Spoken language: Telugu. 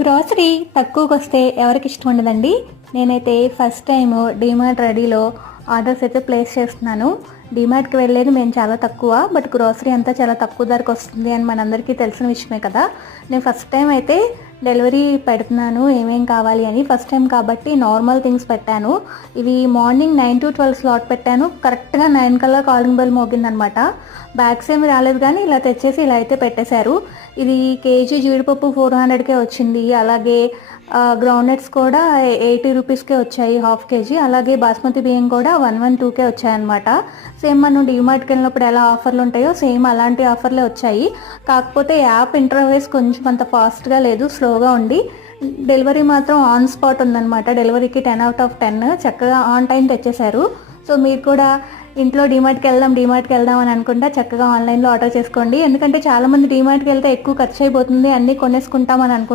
గ్రాసరీ తక్కువకి వస్తే ఎవరికి ఇష్టం ఉండదండి? నేనైతే ఫస్ట్ టైం డిమార్ట్ రెడీలో ఆర్డర్స్ అయితే ప్లేస్ చేస్తున్నాను. డిమార్ట్కి వెళ్ళేది మేము చాలా తక్కువ బట్ గ్రాసరీ అంతా చాలా తక్కువ ధరకు వస్తుంది అని మనందరికీ తెలిసిన విషయమే కదా. నేను ఫస్ట్ టైం అయితే డెలివరీ పెడుతున్నాను ఏమేం కావాలి అని. ఫస్ట్ టైం కాబట్టి నార్మల్ థింగ్స్ పెట్టాను. ఇవి morning nine to twelve slot పెట్టాను. కరెక్ట్గా నైన్ కల్లా కాలింగ్ బెల్ మోగిందనమాట. బ్యాగ్స్ ఏమి రాలేదు కానీ ఇలా తెచ్చేసి ఇలా అయితే పెట్టేశారు. ఇది కేజీ జీడిపప్పు ఫోర్ హండ్రెడ్కే వచ్చింది. అలాగే గ్రౌండ్నట్స్ కూడా ఎయిటీ రూపీస్కే వచ్చాయి హాఫ్ కేజీ. అలాగే బాస్మతి బియ్యం కూడా వన్ వన్ టూకే వచ్చాయన్నమాట. సేమ్ మనం డిమార్ట్కి వెళ్ళినప్పుడు ఎలా ఆఫర్లు ఉంటాయో సేమ్ అలాంటి ఆఫర్లే వచ్చాయి. కాకపోతే యాప్ ఇంటర్వేస్ కొంచెం అంత ఫాస్ట్గా లేదు స్లోగా ఉండి డెలివరీ మాత్రం ఆన్ స్పాట్ ఉందన్నమాట. డెలివరీకి టెన్ అవుట్ ఆఫ్ టెన్ చక్కగా ఆన్ టైం తెచ్చేశారు. సో మీరు కూడా ఇంట్లో డిమార్ట్కి వెళ్దాం డిమార్ట్కి వెళ్దాం అని అనుకుంటా చక్కగా ఆన్లైన్లో ఆర్డర్ చేసుకోండి. ఎందుకంటే చాలామంది డిమార్ట్కి వెళ్తే ఎక్కువ ఖర్చు అయిపోతుంది అన్నీ కొనేసుకుంటాం అని అనుకుంటారు.